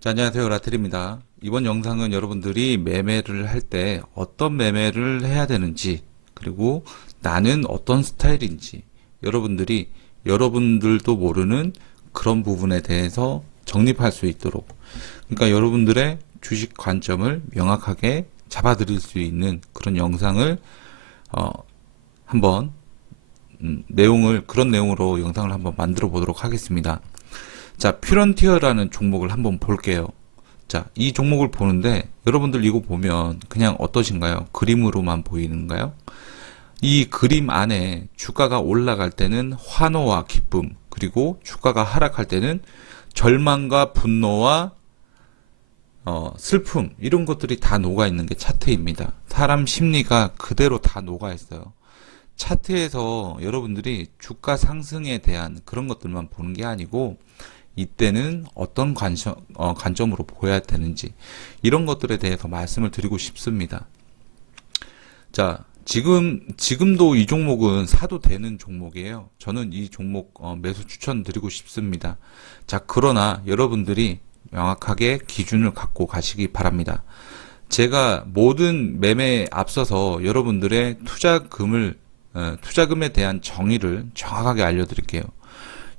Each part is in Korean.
자, 안녕하세요. 라텔입니다. 이번 영상은 여러분들이 매매를 할 때 어떤 매매를 해야 되는지, 그리고 나는 어떤 스타일인지, 여러분들도 모르는 그런 부분에 대해서 정립할 수 있도록, 그러니까 여러분들의 주식 관점을 명확하게 잡아드릴 수 있는 그런 영상을 한번 그런 내용으로 영상을 한번 만들어 보도록 하겠습니다. 자, 퓨런티어라는 종목을 한번 볼게요. 자, 이 종목을 보는데 여러분들 이거 보면 그냥 어떠신가요? 그림으로만 보이는가요? 이 그림 안에 주가가 올라갈 때는 환호와 기쁨, 그리고 주가가 하락할 때는 절망과 분노와 슬픔, 이런 것들이 다 녹아 있는 게 차트입니다. 사람 심리가 그대로 다 녹아 있어요. 차트에서 여러분들이 주가 상승에 대한 그런 것들만 보는 게 아니고 이때는 어떤 관점으로 보여야 되는지, 이런 것들에 대해서 말씀을 드리고 싶습니다. 자, 지금도 이 종목은 사도 되는 종목이에요. 저는 이 종목 매수 추천드리고 싶습니다. 자, 그러나 여러분들이 명확하게 기준을 갖고 가시기 바랍니다. 제가 모든 매매에 앞서서 여러분들의 투자금에 대한 정의를 정확하게 알려드릴게요.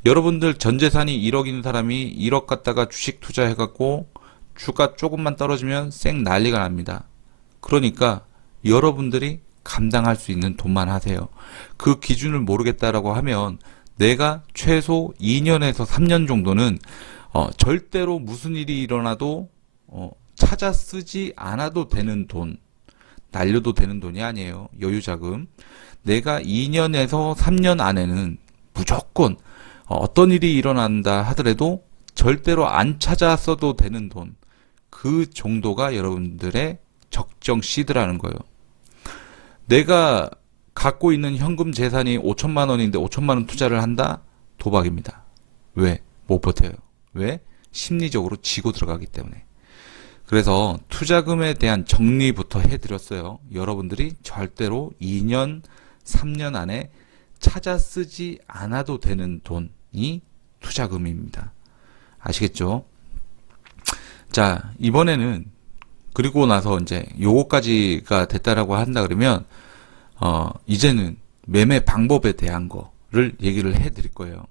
여러분들 전 재산이 1억인 사람이 1억 갖다가 주식 투자해갖고 주가 조금만 떨어지면 쌩 난리가 납니다. 그러니까 여러분들이 감당할 수 있는 돈만 하세요. 그 기준을 모르겠다라고 하면 내가 최소 2년에서 3년 정도는 절대로 무슨 일이 일어나도 찾아 쓰지 않아도 되는 돈, 날려도 되는 돈이 아니에요. 여유자금. 내가 2년에서 3년 안에는 무조건 어떤 일이 일어난다 하더라도 절대로 안 찾았어도 되는 돈, 그 정도가 여러분들의 적정 시드라는 거예요. 내가 갖고 있는 현금 재산이 5천만 원인데 5천만 원 투자를 한다? 도박입니다. 왜? 못 버텨요. 왜? 심리적으로 지고 들어가기 때문에. 그래서 투자금에 대한 정리부터 해드렸어요. 여러분들이 절대로 2년, 3년 안에 찾아 쓰지 않아도 되는 돈이 투자금입니다. 아시겠죠? 자, 이번에는 그리고 나서 이제 요거까지가 됐다라고 한다 그러면 이제는 매매 방법에 대한 거를 얘기를 해 드릴 거예요.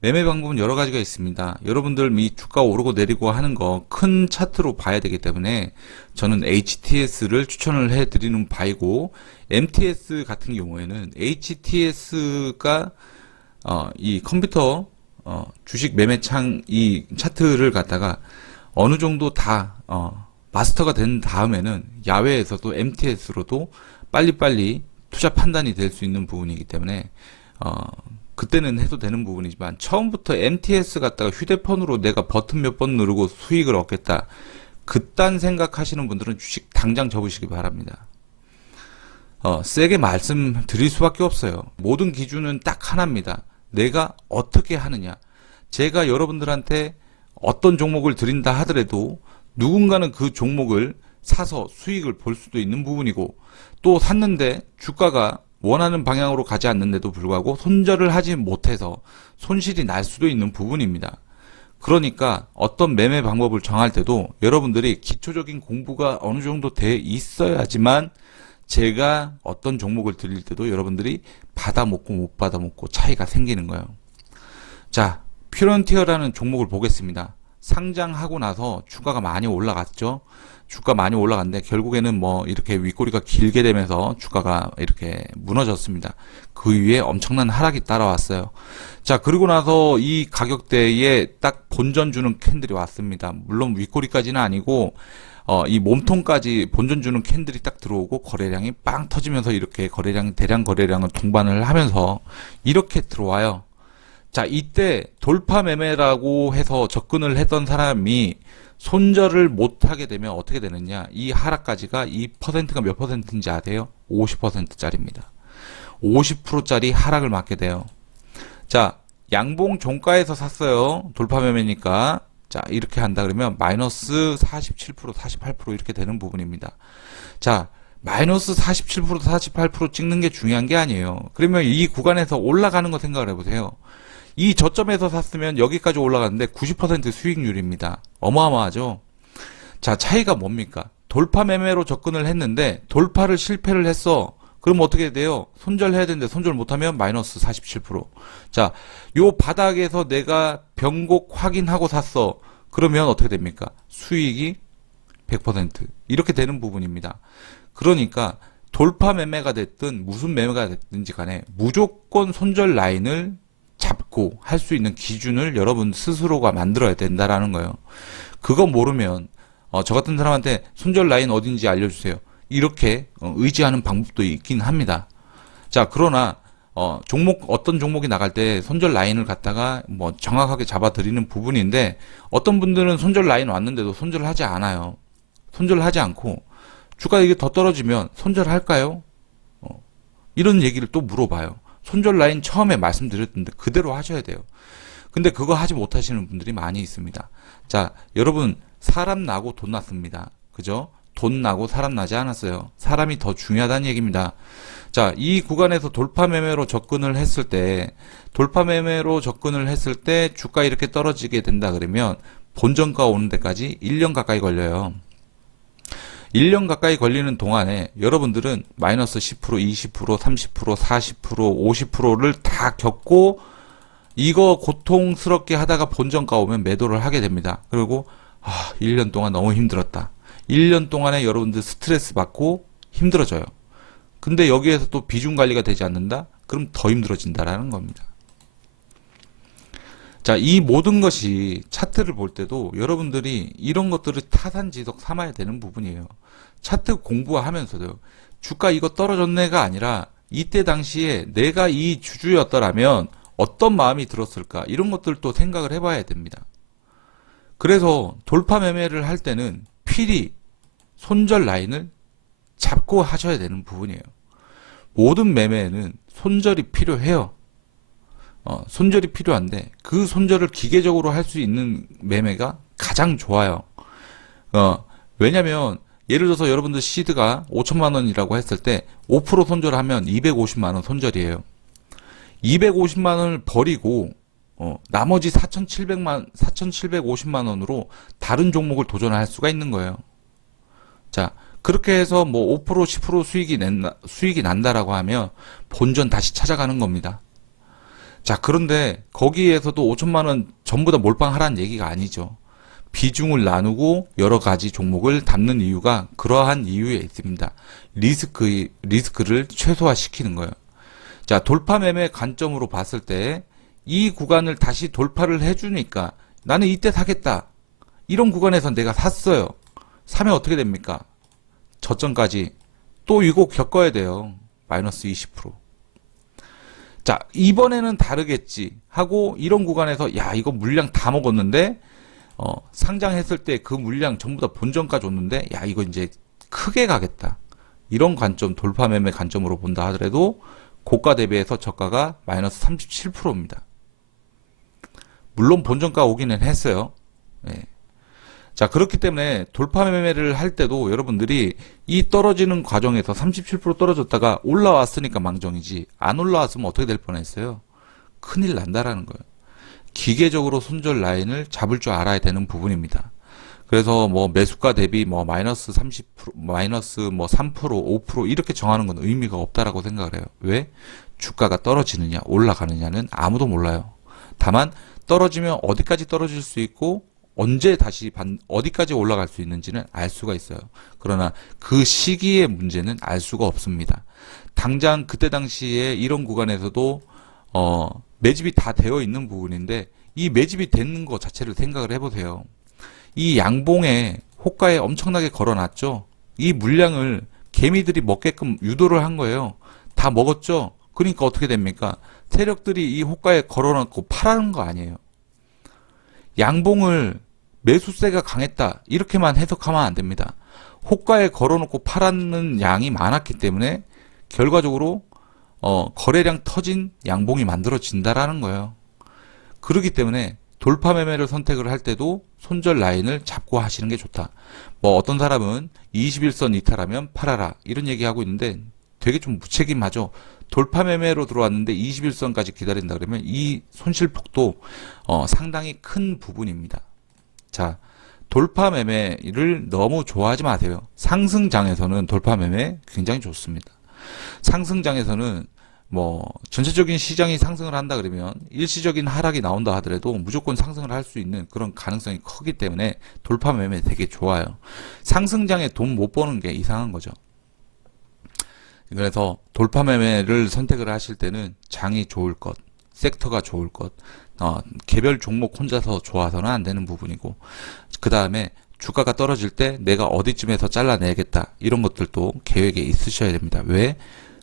매매 방법은 여러 가지가 있습니다. 여러분들 이 주가 오르고 내리고 하는 거 큰 차트로 봐야 되기 때문에 저는 HTS를 추천을 해 드리는 바이고, MTS 같은 경우에는 HTS가 이 컴퓨터 주식 매매창 이 차트를 갖다가 어느 정도 다 마스터가 된 다음에는 야외에서도 MTS로도 빨리빨리 투자 판단이 될 수 있는 부분이기 때문에 그때는 해도 되는 부분이지만, 처음부터 MTS 갖다가 휴대폰으로 내가 버튼 몇 번 누르고 수익을 얻겠다, 그딴 생각하시는 분들은 주식 당장 접으시기 바랍니다. 세게 말씀드릴 수밖에 없어요. 모든 기준은 딱 하나입니다. 내가 어떻게 하느냐. 제가 여러분들한테 어떤 종목을 드린다 하더라도 누군가는 그 종목을 사서 수익을 볼 수도 있는 부분이고, 또 샀는데 주가가 원하는 방향으로 가지 않는데도 불구하고 손절을 하지 못해서 손실이 날 수도 있는 부분입니다. 그러니까 어떤 매매 방법을 정할 때도 여러분들이 기초적인 공부가 어느 정도 돼 있어야지만 제가 어떤 종목을 드릴 때도 여러분들이 받아먹고 못 받아먹고 차이가 생기는 거예요. 자, 퓨런티어라는 종목을 보겠습니다. 상장하고 나서 주가가 많이 올라갔죠. 주가 많이 올라갔는데 결국에는 뭐 이렇게 윗꼬리가 길게 되면서 주가가 이렇게 무너졌습니다. 그 위에 엄청난 하락이 따라왔어요. 자, 그리고 나서 이 가격대에 딱 본전 주는 캔들이 왔습니다. 물론 윗꼬리까지는 아니고 이 몸통까지 본전 주는 캔들이 딱 들어오고 거래량이 빵 터지면서 이렇게 대량 거래량을 동반을 하면서 이렇게 들어와요. 자, 이때 돌파 매매라고 해서 접근을 했던 사람이 손절을 못하게 되면 어떻게 되느냐. 이 하락까지가 이 퍼센트가 몇 퍼센트인지 아세요? 50%짜리입니다. 50%짜리 하락을 맞게 돼요. 자, 양봉 종가에서 샀어요. 돌파 매매니까. 자, 이렇게 한다 그러면 마이너스 47%, 48% 이렇게 되는 부분입니다. 자, 마이너스 47%, 48% 찍는 게 중요한 게 아니에요. 그러면 이 구간에서 올라가는 거 생각을 해보세요. 이 저점에서 샀으면 여기까지 올라갔는데 90% 수익률입니다. 어마어마하죠. 자, 차이가 뭡니까? 돌파 매매로 접근을 했는데 돌파를 실패를 했어. 그럼 어떻게 돼요? 손절해야 되는데 손절 못하면 마이너스 47%. 자, 요 바닥에서 내가 변곡 확인하고 샀어. 그러면 어떻게 됩니까? 수익이 100% 이렇게 되는 부분입니다. 그러니까 돌파 매매가 됐든 무슨 매매가 됐든지 간에 무조건 손절 라인을 잡고 할 수 있는 기준을 여러분 스스로가 만들어야 된다라는 거예요. 그거 모르면 저 같은 사람한테 손절 라인 어딘지 알려주세요. 이렇게 의지하는 방법도 있긴 합니다. 자, 그러나 어떤 종목이 나갈 때 손절 라인을 갖다가 뭐 정확하게 잡아드리는 부분인데 어떤 분들은 손절 라인 왔는데도 손절을 하지 않아요. 손절을 하지 않고 주가 이게 더 떨어지면 손절할까요? 이런 얘기를 또 물어봐요. 손절 라인 처음에 말씀드렸는데 그대로 하셔야 돼요. 근데 그거 하지 못하시는 분들이 많이 있습니다. 자, 여러분 사람 나고 돈 났습니다. 그죠? 돈 나고 사람 나지 않았어요. 사람이 더 중요하다는 얘기입니다. 자, 이 구간에서 돌파 매매로 접근을 했을 때 주가 이렇게 떨어지게 된다 그러면 본전가 오는 데까지 1년 가까이 걸려요. 1년 가까이 걸리는 동안에 여러분들은 마이너스 10%, 20%, 30%, 40%, 50%를 다 겪고 이거 고통스럽게 하다가 본전가 오면 매도를 하게 됩니다. 그리고 1년 동안 너무 힘들었다. 1년 동안에 여러분들 스트레스 받고 힘들어져요. 근데 여기에서 또 비중 관리가 되지 않는다? 그럼 더 힘들어진다라는 겁니다. 자, 이 모든 것이 차트를 볼 때도 여러분들이 이런 것들을 타산지석 삼아야 되는 부분이에요. 차트 공부하면서도 주가 이거 떨어졌네가 아니라 이때 당시에 내가 이 주주였더라면 어떤 마음이 들었을까 이런 것들도 생각을 해봐야 됩니다. 그래서 돌파 매매를 할 때는 필히 손절 라인을 잡고 하셔야 되는 부분이에요. 모든 매매에는 손절이 필요해요. 손절이 필요한데 그 손절을 기계적으로 할 수 있는 매매가 가장 좋아요. 왜냐면 예를 들어서 여러분들 시드가 5천만 원이라고 했을 때 5% 손절하면 250만 원 손절이에요. 250만 원을 버리고 나머지 4,750만 원으로 다른 종목을 도전할 수가 있는 거예요. 자, 그렇게 해서 뭐 5%, 10% 수익이 난다라고 하면 본전 다시 찾아가는 겁니다. 자, 그런데 거기에서도 5천만 원 전부 다 몰빵하라는 얘기가 아니죠. 비중을 나누고 여러 가지 종목을 담는 이유가 그러한 이유에 있습니다. 리스크를 최소화시키는 거예요. 자, 돌파 매매 관점으로 봤을 때 이 구간을 다시 돌파를 해주니까 나는 이때 사겠다. 이런 구간에서 내가 샀어요. 사면 어떻게 됩니까? 저점까지 또 이거 겪어야 돼요. 마이너스 20%. 자, 이번에는 다르겠지 하고 이런 구간에서 야, 이거 물량 다 먹었는데 상장했을 때 그 물량 전부 다 본전가 줬는데 야, 이거 이제 크게 가겠다. 이런 관점, 돌파 매매 관점으로 본다 하더라도 고가 대비해서 저가가 마이너스 37%입니다. 물론 본전가 오기는 했어요. 네. 자, 그렇기 때문에 돌파 매매를 할 때도 여러분들이 이 떨어지는 과정에서 37% 떨어졌다가 올라왔으니까 망정이지 안 올라왔으면 어떻게 될 뻔했어요? 큰일 난다라는 거예요. 기계적으로 손절 라인을 잡을 줄 알아야 되는 부분입니다. 그래서 뭐 매수가 대비 뭐 마이너스 30%, 마이너스 뭐 3%, 5% 이렇게 정하는 건 의미가 없다라고 생각을 해요. 왜? 주가가 떨어지느냐, 올라가느냐는 아무도 몰라요. 다만 떨어지면 어디까지 떨어질 수 있고 언제 다시 어디까지 올라갈 수 있는지는 알 수가 있어요. 그러나 그 시기의 문제는 알 수가 없습니다. 당장 그때 당시에 이런 구간에서도 매집이 다 되어 있는 부분인데 이 매집이 되는 것 자체를 생각을 해보세요. 이 양봉에 호가에 엄청나게 걸어놨죠. 이 물량을 개미들이 먹게끔 유도를 한 거예요. 다 먹었죠. 그러니까 어떻게 됩니까? 세력들이 이 호가에 걸어놨고 팔아는 거 아니에요. 양봉을 매수세가 강했다 이렇게만 해석하면 안 됩니다. 호가에 걸어놓고 팔았는 양이 많았기 때문에 결과적으로 거래량 터진 양봉이 만들어진다라는 거예요. 그렇기 때문에 돌파 매매를 선택을 할 때도 손절 라인을 잡고 하시는 게 좋다. 뭐 어떤 사람은 21선 이탈하면 팔아라 이런 얘기하고 있는데 되게 좀 무책임하죠. 돌파 매매로 들어왔는데 21선까지 기다린다 그러면 이 손실폭도 상당히 큰 부분입니다. 자, 돌파 매매를 너무 좋아하지 마세요. 상승장에서는 돌파 매매 굉장히 좋습니다. 상승장에서는 뭐 전체적인 시장이 상승을 한다 그러면 일시적인 하락이 나온다 하더라도 무조건 상승을 할 수 있는 그런 가능성이 크기 때문에 돌파 매매 되게 좋아요. 상승장에 돈 못 버는 게 이상한 거죠. 그래서 돌파 매매를 선택을 하실 때는 장이 좋을 것, 섹터가 좋을 것, 개별 종목 혼자서 좋아서는 안 되는 부분이고, 그 다음에 주가가 떨어질 때 내가 어디쯤에서 잘라내겠다 이런 것들도 계획에 있으셔야 됩니다. 왜?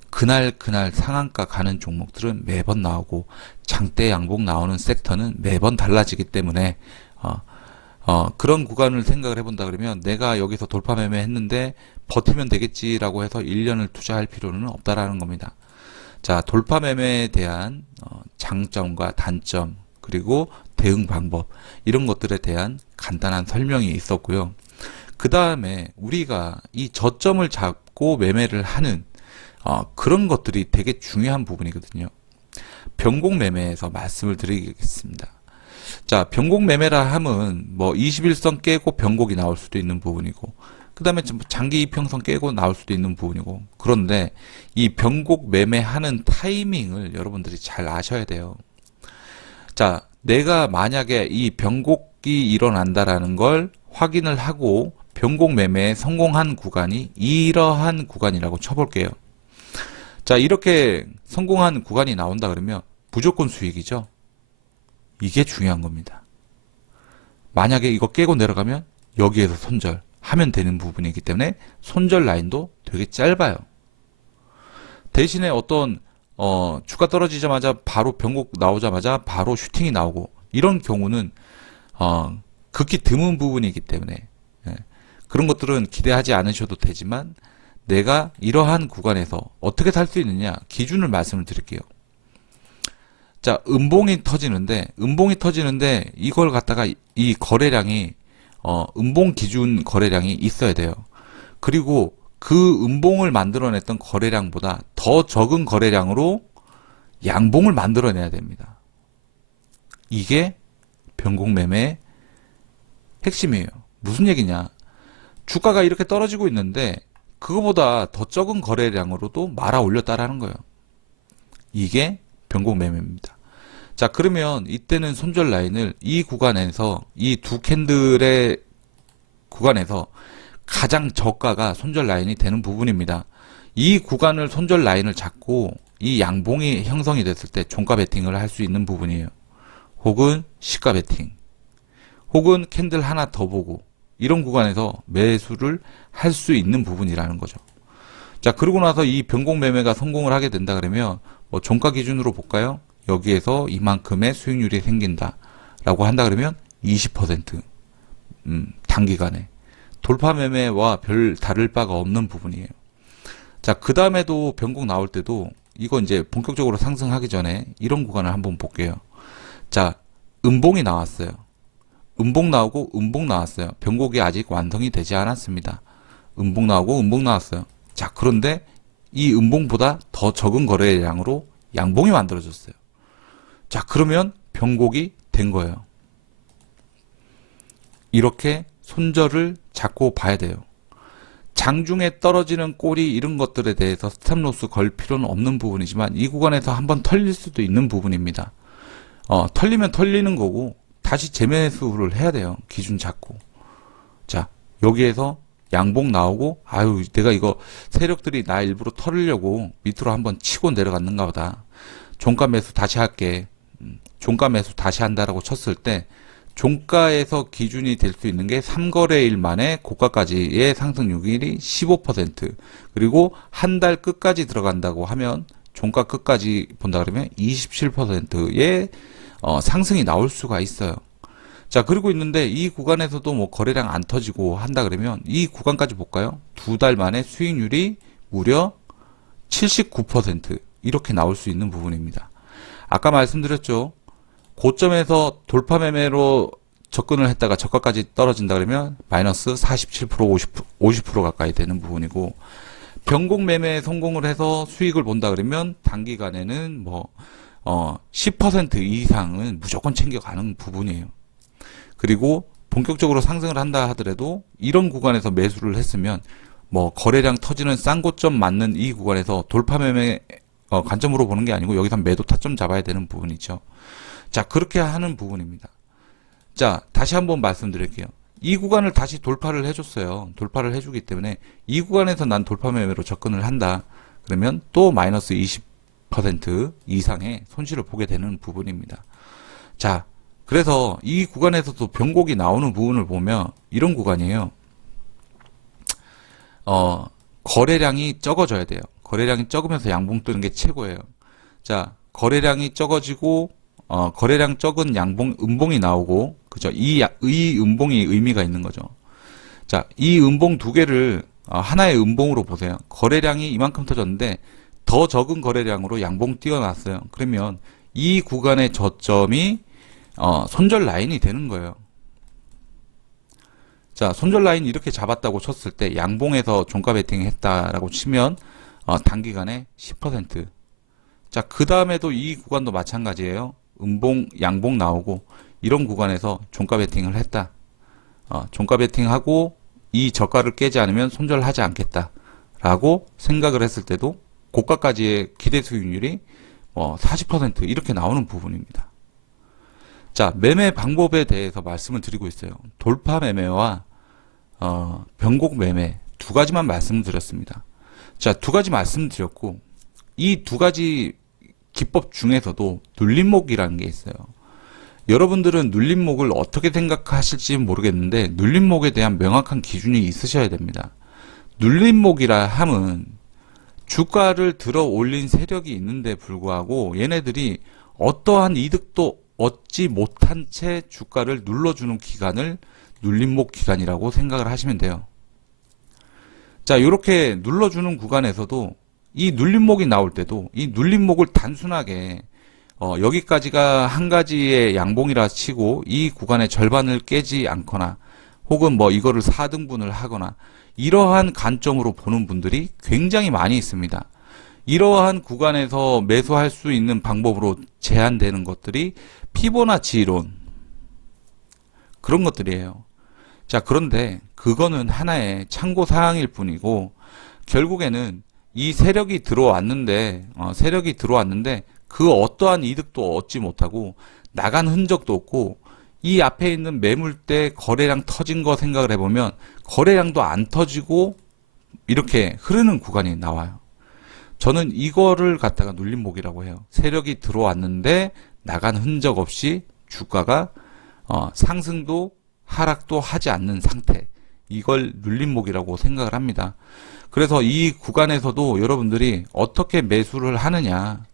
그날 상한가 가는 종목들은 매번 나오고 장대 양봉 나오는 섹터는 매번 달라지기 때문에 그런 구간을 생각을 해본다 그러면 내가 여기서 돌파 매매 했는데 버티면 되겠지라고 해서 1년을 투자할 필요는 없다라는 겁니다. 자, 돌파 매매에 대한 장점과 단점 그리고 대응 방법 이런 것들에 대한 간단한 설명이 있었고요. 그 다음에 우리가 이 저점을 잡고 매매를 하는 그런 것들이 되게 중요한 부분이거든요. 변곡 매매에서 말씀을 드리겠습니다. 자, 변곡 매매라 함은 뭐 21선 깨고 변곡이 나올 수도 있는 부분이고, 그 다음에 장기 이평선 깨고 나올 수도 있는 부분이고, 그런데 이 변곡 매매하는 타이밍을 여러분들이 잘 아셔야 돼요. 자, 내가 만약에 이 변곡이 일어난다라는 걸 확인을 하고 변곡 매매에 성공한 구간이 이러한 구간이라고 쳐볼게요. 자, 이렇게 성공한 구간이 나온다 그러면 무조건 수익이죠. 이게 중요한 겁니다. 만약에 이거 깨고 내려가면 여기에서 손절하면 되는 부분이기 때문에 손절 라인도 되게 짧아요. 대신에 어떤 주가 떨어지자마자 바로 변곡 나오자마자 바로 슈팅이 나오고 이런 경우는 극히 드문 부분이기 때문에 그런 것들은 기대하지 않으셔도 되지만 내가 이러한 구간에서 어떻게 살 수 있느냐 기준을 말씀을 드릴게요. 자, 음봉이 터지는데 이걸 갖다가 이 거래량이 음봉 기준 거래량이 있어야 돼요. 그리고 그 음봉을 만들어냈던 거래량보다 더 적은 거래량으로 양봉을 만들어내야 됩니다. 이게 변곡 매매의 핵심이에요. 무슨 얘기냐? 주가가 이렇게 떨어지고 있는데 그거보다 더 적은 거래량으로도 말아 올렸다라는 거예요. 이게 변곡 매매입니다. 자, 그러면 이때는 손절 라인을 이 구간에서 이 두 캔들의 구간에서 가장 저가가 손절 라인이 되는 부분입니다. 이 구간을 손절 라인을 잡고 이 양봉이 형성이 됐을 때 종가 베팅을 할 수 있는 부분이에요. 혹은 시가 베팅, 혹은 캔들 하나 더 보고 이런 구간에서 매수를 할 수 있는 부분이라는 거죠. 자, 그러고 나서 이 변곡 매매가 성공을 하게 된다 그러면 뭐 종가 기준으로 볼까요? 여기에서 이만큼의 수익률이 생긴다 라고 한다 그러면 20% 단기간에 돌파 매매와 별 다를 바가 없는 부분이에요. 자, 그 다음에도 변곡 나올 때도 이거 이제 본격적으로 상승하기 전에 이런 구간을 한번 볼게요. 자, 음봉이 나왔어요. 음봉 나오고 음봉 나왔어요. 변곡이 아직 완성이 되지 않았습니다. 음봉 나오고 음봉 나왔어요. 자, 그런데 이 음봉보다 더 적은 거래량으로 양봉이 만들어졌어요. 자, 그러면 변곡이 된 거예요. 이렇게 손절을 잡고 봐야 돼요. 장중에 떨어지는 꼬리 이런 것들에 대해서 스탑로스 걸 필요는 없는 부분이지만 이 구간에서 한번 털릴 수도 있는 부분입니다. 털리면 털리는 거고 다시 재매수를 해야 돼요. 기준 잡고. 자, 여기에서 양봉 나오고 아유, 내가 이거 세력들이 나 일부러 털으려고 밑으로 한번 치고 내려갔는가 보다. 종가 매수 다시 할게. 종가 매수 다시 한다라고 쳤을 때 종가에서 기준이 될 수 있는 게 3거래일 만에 고가까지의 상승률이 15% 그리고 한 달 끝까지 들어간다고 하면 종가 끝까지 본다 그러면 27%의 상승이 나올 수가 있어요. 자, 그리고 있는데 이 구간에서도 뭐 거래량 안 터지고 한다 그러면 이 구간까지 볼까요? 두 달 만에 수익률이 무려 79% 이렇게 나올 수 있는 부분입니다. 아까 말씀드렸죠. 고점에서 돌파 매매로 접근을 했다가 저가까지 떨어진다 그러면 마이너스 47%, 50% 가까이 되는 부분이고 변곡 매매에 성공을 해서 수익을 본다 그러면 단기간에는 뭐 10% 이상은 무조건 챙겨가는 부분이에요. 그리고 본격적으로 상승을 한다 하더라도 이런 구간에서 매수를 했으면 뭐 거래량 터지는 쌍고점 맞는 이 구간에서 돌파 매매 관점으로 보는 게 아니고 여기서 매도 타점 잡아야 되는 부분이죠. 자, 그렇게 하는 부분입니다. 자, 다시 한번 말씀드릴게요. 이 구간을 다시 돌파를 해줬어요. 돌파를 해주기 때문에 이 구간에서 난 돌파 매매로 접근을 한다. 그러면 또 마이너스 20% 이상의 손실을 보게 되는 부분입니다. 자, 그래서 이 구간에서도 변곡이 나오는 부분을 보면 이런 구간이에요. 거래량이 적어져야 돼요. 거래량이 적으면서 양봉 뜨는 게 최고예요. 자, 거래량이 적어지고 거래량 적은 양봉, 음봉이 나오고, 그죠? 이 음봉이 의미가 있는 거죠. 자, 이 음봉 두 개를 하나의 음봉으로 보세요. 거래량이 이만큼 터졌는데 더 적은 거래량으로 양봉 띄워놨어요. 그러면 이 구간의 저점이 손절 라인이 되는 거예요. 자, 손절 라인 이렇게 잡았다고 쳤을 때 양봉에서 종가 베팅 했다라고 치면 단기간에 10%. 자, 그 다음에도 이 구간도 마찬가지예요. 음봉, 양봉 나오고 이런 구간에서 종가 베팅을 했다. 종가 베팅하고 이 저가를 깨지 않으면 손절하지 않겠다라고 생각을 했을 때도 고가까지의 기대 수익률이 40% 이렇게 나오는 부분입니다. 자, 매매 방법에 대해서 말씀을 드리고 있어요. 돌파 매매와 변곡 매매 두 가지만 말씀드렸습니다. 자, 두 가지 말씀드렸고 이 두 가지 기법 중에서도 눌림목이라는 게 있어요. 여러분들은 눌림목을 어떻게 생각하실지 모르겠는데 눌림목에 대한 명확한 기준이 있으셔야 됩니다. 눌림목이라 함은 주가를 들어 올린 세력이 있는데 불구하고 얘네들이 어떠한 이득도 얻지 못한 채 주가를 눌러주는 기간을 눌림목 기간이라고 생각을 하시면 돼요. 자, 이렇게 눌러주는 구간에서도 이 눌림목이 나올 때도 이 눌림목을 단순하게 여기까지가 한 가지의 양봉이라 치고 이 구간의 절반을 깨지 않거나 혹은 뭐 이거를 4등분을 하거나 이러한 관점으로 보는 분들이 굉장히 많이 있습니다. 이러한 구간에서 매수할 수 있는 방법으로 제한되는 것들이 피보나치 이론 그런 것들이에요. 자, 그런데 그거는 하나의 참고 사항일 뿐이고 결국에는 이 세력이 들어왔는데 그 어떠한 이득도 얻지 못하고 나간 흔적도 없고 이 앞에 있는 매물대 거래량 터진 거 생각을 해보면 거래량도 안 터지고 이렇게 흐르는 구간이 나와요. 저는 이거를 갖다가 눌림목이라고 해요. 세력이 들어왔는데 나간 흔적 없이 주가가 상승도 하락도 하지 않는 상태. 이걸 눌림목이라고 생각을 합니다. 그래서 이 구간에서도 여러분들이 어떻게 매수를 하느냐.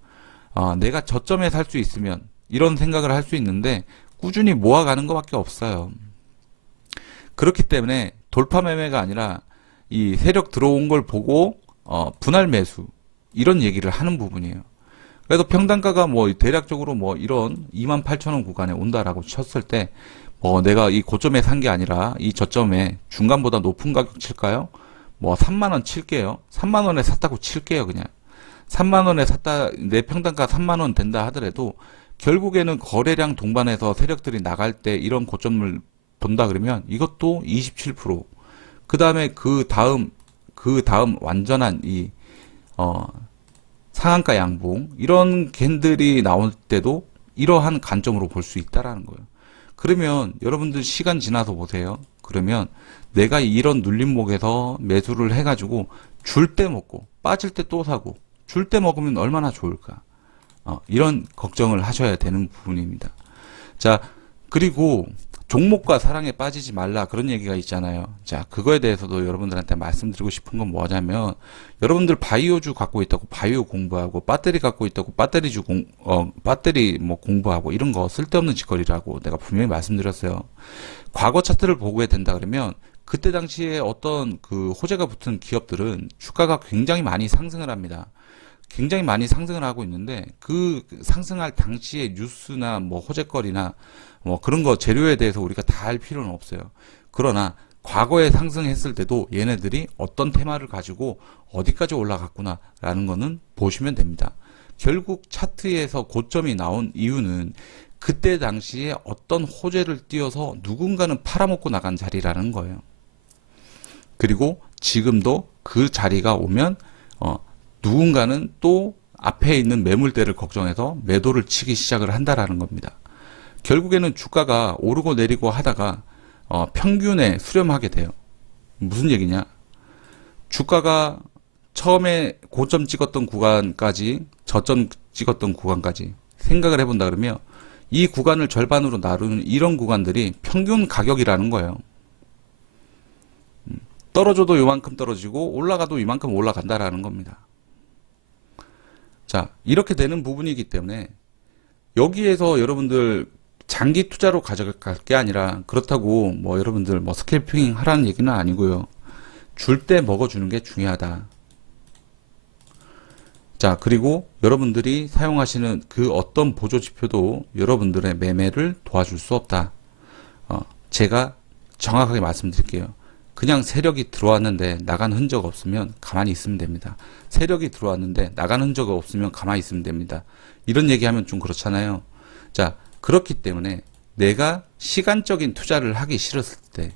내가 저점에 살 수 있으면 이런 생각을 할 수 있는데 꾸준히 모아가는 것밖에 없어요. 그렇기 때문에 돌파 매매가 아니라 이 세력 들어온 걸 보고 분할 매수 이런 얘기를 하는 부분이에요. 그래서 평단가가 뭐 대략적으로 뭐 이런 28,000원 구간에 온다라고 쳤을 때 내가 이 고점에 산 게 아니라 이 저점에 중간보다 높은 가격 칠까요? 뭐 3만원 칠게요. 3만원에 샀다고 칠게요. 그냥 3만원에 샀다 내 평단가 3만원 된다 하더라도 결국에는 거래량 동반해서 세력들이 나갈 때 이런 고점을 본다 그러면 이것도 27%. 그다음에 그 다음 완전한 이 상한가 양봉 이런 캔들이 나올 때도 이러한 관점으로 볼 수 있다라는 거예요. 그러면 여러분들 시간 지나서 보세요. 그러면 내가 이런 눌림목에서 매수를 해가지고 줄 때 먹고 빠질 때 또 사고 줄 때 먹으면 얼마나 좋을까? 이런 걱정을 하셔야 되는 부분입니다. 자, 그리고 종목과 사랑에 빠지지 말라 그런 얘기가 있잖아요. 자, 그거에 대해서도 여러분들한테 말씀드리고 싶은 건 뭐냐면 여러분들 바이오주 갖고 있다고 바이오 공부하고 배터리 갖고 있다고 배터리 뭐 공부하고 이런 거 쓸데없는 짓거리라고 내가 분명히 말씀드렸어요. 과거 차트를 보게 된다 그러면 그때 당시에 어떤 그 호재가 붙은 기업들은 주가가 굉장히 많이 상승을 합니다. 굉장히 많이 상승을 하고 있는데 그 상승할 당시의 뉴스나 뭐 호재거리나 뭐 그런 거 재료에 대해서 우리가 다 알 필요는 없어요. 그러나 과거에 상승했을 때도 얘네들이 어떤 테마를 가지고 어디까지 올라갔구나 라는 거는 보시면 됩니다. 결국 차트에서 고점이 나온 이유는 그때 당시에 어떤 호재를 띄어서 누군가는 팔아먹고 나간 자리라는 거예요. 그리고 지금도 그 자리가 오면 누군가는 또 앞에 있는 매물대를 걱정해서 매도를 치기 시작을 한다라는 겁니다. 결국에는 주가가 오르고 내리고 하다가 평균에 수렴하게 돼요. 무슨 얘기냐? 주가가 처음에 고점 찍었던 구간까지, 저점 찍었던 구간까지 생각을 해본다 그러면 이 구간을 절반으로 나누는 이런 구간들이 평균 가격이라는 거예요. 떨어져도 요만큼 떨어지고 올라가도 이만큼 올라간다라는 겁니다. 자, 이렇게 되는 부분이기 때문에 여기에서 여러분들 장기 투자로 가져갈 게 아니라 그렇다고 뭐 여러분들 뭐 스캘핑 하라는 얘기는 아니고요. 줄 때 먹어주는 게 중요하다. 자, 그리고 여러분들이 사용하시는 그 어떤 보조 지표도 여러분들의 매매를 도와줄 수 없다. 제가 정확하게 말씀드릴게요. 그냥 세력이 들어왔는데 나간 흔적 없으면 가만히 있으면 됩니다. 세력이 들어왔는데 나간 흔적 없으면 가만히 있으면 됩니다. 이런 얘기하면 좀 그렇잖아요. 자, 그렇기 때문에 내가 시간적인 투자를 하기 싫었을 때,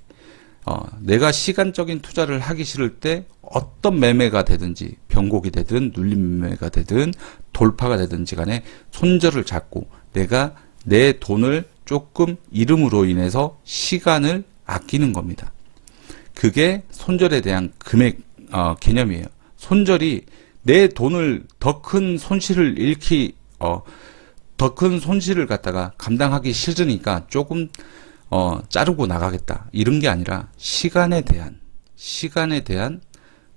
내가 시간적인 투자를 하기 싫을 때 어떤 매매가 되든지 변곡이 되든 눌림 매매가 되든 돌파가 되든지 간에 손절을 잡고 내가 내 돈을 조금 잃음으로 인해서 시간을 아끼는 겁니다. 그게 손절에 대한 금액 개념이에요. 손절이 내 돈을 더 큰 손실을 더 큰 손실을 갖다가 감당하기 싫으니까 조금 자르고 나가겠다 이런 게 아니라 시간에 대한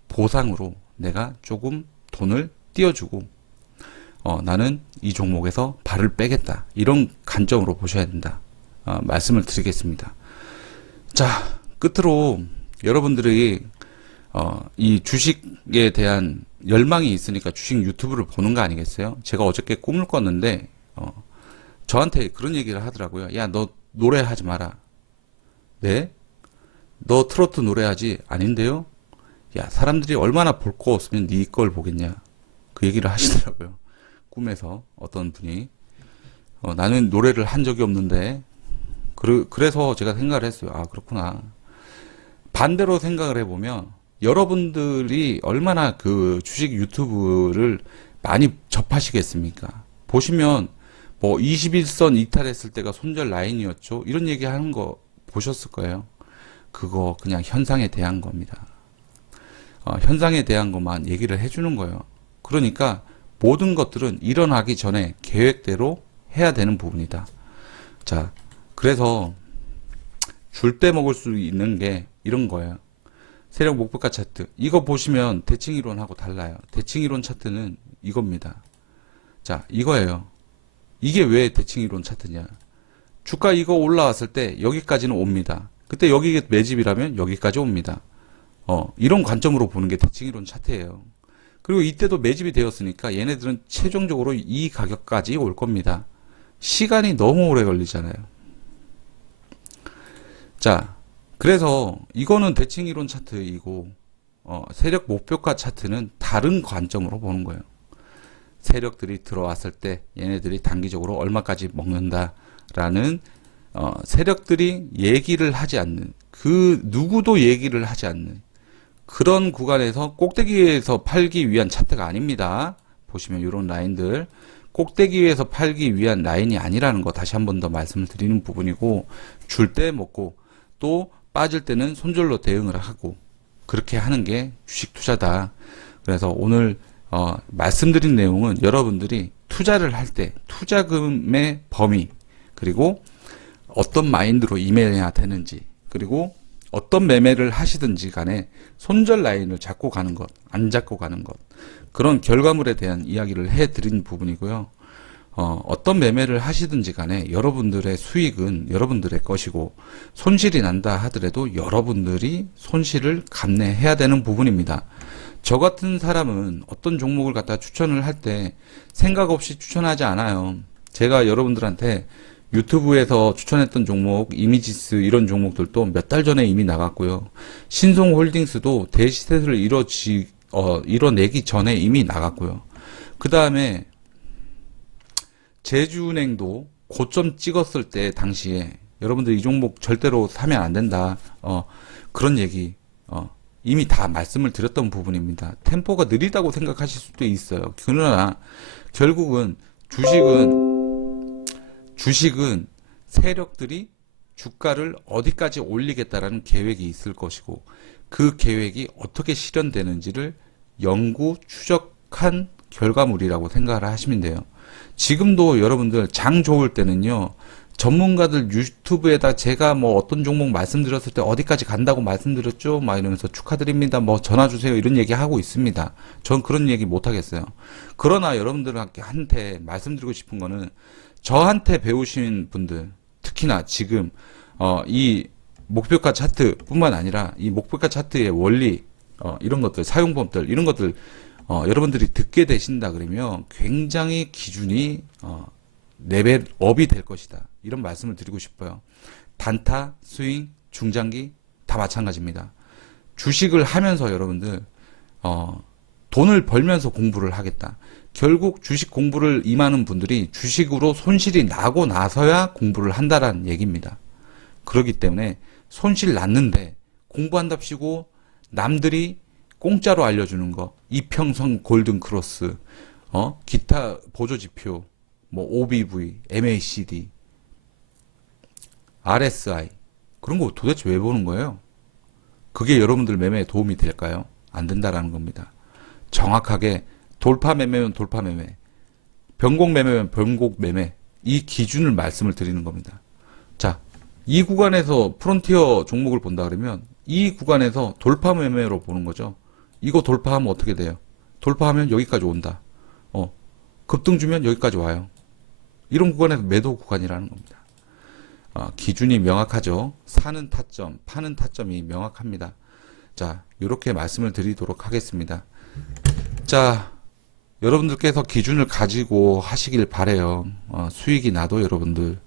보상으로 내가 조금 돈을 띄워주고 나는 이 종목에서 발을 빼겠다 이런 관점으로 보셔야 된다 말씀을 드리겠습니다. 자, 끝으로 여러분들이 이 주식에 대한 열망이 있으니까 주식 유튜브를 보는 거 아니겠어요? 제가 어저께 꿈을 꿨는데 저한테 그런 얘기를 하더라고요. 야, 너 노래하지 마라. 네? 너 트로트 노래하지? 아닌데요? 야, 사람들이 얼마나 볼 거 없으면 네 걸 보겠냐? 그 얘기를 하시더라고요. 꿈에서 어떤 분이 나는 노래를 한 적이 없는데 그래서 제가 생각을 했어요. 아, 그렇구나. 반대로 생각을 해보면 여러분들이 얼마나 그 주식 유튜브를 많이 접하시겠습니까? 보시면 뭐 21선 이탈했을 때가 손절 라인이었죠. 이런 얘기 하는 거 보셨을 거예요. 그거 그냥 현상에 대한 겁니다. 현상에 대한 것만 얘기를 해주는 거예요. 그러니까 모든 것들은 일어나기 전에 계획대로 해야 되는 부분이다. 자, 그래서 줄 때 먹을 수 있는 게 이런 거예요. 세력 목표가 차트. 이거 보시면 대칭이론하고 달라요. 대칭이론 차트는 이겁니다. 자, 이거예요. 이게 왜 대칭이론 차트냐. 주가 이거 올라왔을 때 여기까지는 옵니다. 그때 여기 매집이라면 여기까지 옵니다. 이런 관점으로 보는 게 대칭이론 차트예요. 그리고 이때도 매집이 되었으니까 얘네들은 최종적으로 이 가격까지 올 겁니다. 시간이 너무 오래 걸리잖아요. 자, 그래서 이거는 대칭이론 차트이고 세력 목표가 차트는 다른 관점으로 보는 거예요. 세력들이 들어왔을 때 얘네들이 단기적으로 얼마까지 먹는다라는 세력들이 얘기를 하지 않는 그 누구도 얘기를 하지 않는 그런 구간에서 꼭대기에서 팔기 위한 차트가 아닙니다. 보시면 이런 라인들 꼭대기 위에서 팔기 위한 라인이 아니라는 거 다시 한 번 더 말씀을 드리는 부분이고 줄 때 먹고 또 빠질 때는 손절로 대응을 하고 그렇게 하는 게 주식 투자다. 그래서 오늘 말씀드린 내용은 여러분들이 투자를 할 때 투자금의 범위 그리고 어떤 마인드로 임해야 되는지 그리고 어떤 매매를 하시든지 간에 손절 라인을 잡고 가는 것, 안 잡고 가는 것 그런 결과물에 대한 이야기를 해드린 부분이고요. 어떤 매매를 하시든지 간에 여러분들의 수익은 여러분들의 것이고 손실이 난다 하더라도 여러분들이 손실을 감내해야 되는 부분입니다. 저 같은 사람은 어떤 종목을 갖다 추천을 할 때 생각 없이 추천하지 않아요. 제가 여러분들한테 유튜브에서 추천했던 종목, 이미지스 이런 종목들도 몇 달 전에 이미 나갔고요. 신송홀딩스도 대시세를 이뤄내기 전에 이미 나갔고요. 그 다음에 제주은행도 고점 찍었을 때 당시에 여러분들 이 종목 절대로 사면 안 된다. 그런 얘기 이미 다 말씀을 드렸던 부분입니다. 템포가 느리다고 생각하실 수도 있어요. 그러나 결국은 주식은 세력들이 주가를 어디까지 올리겠다라는 계획이 있을 것이고 그 계획이 어떻게 실현되는지를 연구 추적한 결과물이라고 생각을 하시면 돼요. 지금도 여러분들 장 좋을 때는요. 전문가들 유튜브에다 제가 뭐 어떤 종목 말씀드렸을 때 어디까지 간다고 말씀드렸죠? 막 이러면서 축하드립니다. 뭐 전화 주세요. 이런 얘기 하고 있습니다. 전 그런 얘기 못 하겠어요. 그러나 여러분들한테 말씀드리고 싶은 거는 저한테 배우신 분들, 특히나 지금 이 목표가 차트뿐만 아니라 이 목표가 차트의 원리 이런 것들, 사용법들 이런 것들 여러분들이 듣게 되신다 그러면 굉장히 기준이 레벨업이 될 것이다. 이런 말씀을 드리고 싶어요. 단타, 스윙, 중장기 다 마찬가지입니다. 주식을 하면서 여러분들 돈을 벌면서 공부를 하겠다. 결국 주식 공부를 임하는 분들이 주식으로 손실이 나고 나서야 공부를 한다라는 얘기입니다. 그렇기 때문에 손실 났는데 공부한답시고 남들이 공짜로 알려주는 거, 이평선 골든 크로스, 기타 보조지표, 뭐 OBV, MACD, RSI 그런 거 도대체 왜 보는 거예요? 그게 여러분들 매매에 도움이 될까요? 안 된다라는 겁니다. 정확하게 돌파 매매면 돌파 매매, 변곡 매매면 변곡 매매 이 기준을 말씀을 드리는 겁니다. 자, 이 구간에서 프론티어 종목을 본다 그러면 이 구간에서 돌파 매매로 보는 거죠. 이거 돌파하면 어떻게 돼요? 돌파하면 여기까지 온다. 급등 주면 여기까지 와요. 이런 구간에서 매도 구간이라는 겁니다. 기준이 명확하죠. 사는 타점, 파는 타점이 명확합니다. 자, 이렇게 말씀을 드리도록 하겠습니다. 자, 여러분들께서 기준을 가지고 하시길 바래요. 수익이 나도 여러분들의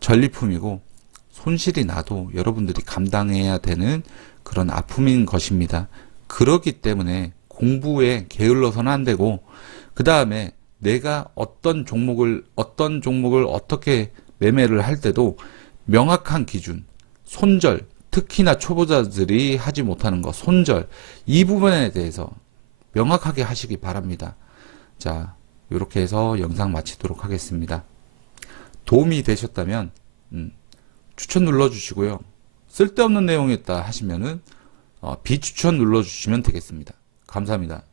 전리품이고 손실이 나도 여러분들이 감당해야 되는 그런 아픔인 것입니다. 그렇기 때문에 공부에 게을러서는 안 되고 그 다음에 내가 어떤 종목을 어떻게 매매를 할 때도 명확한 기준, 손절, 특히나 초보자들이 하지 못하는 거, 손절 이 부분에 대해서 명확하게 하시기 바랍니다. 자, 이렇게 해서 영상 마치도록 하겠습니다. 도움이 되셨다면 추천 눌러주시고요. 쓸데없는 내용이었다 하시면은 비추천 눌러주시면 되겠습니다. 감사합니다.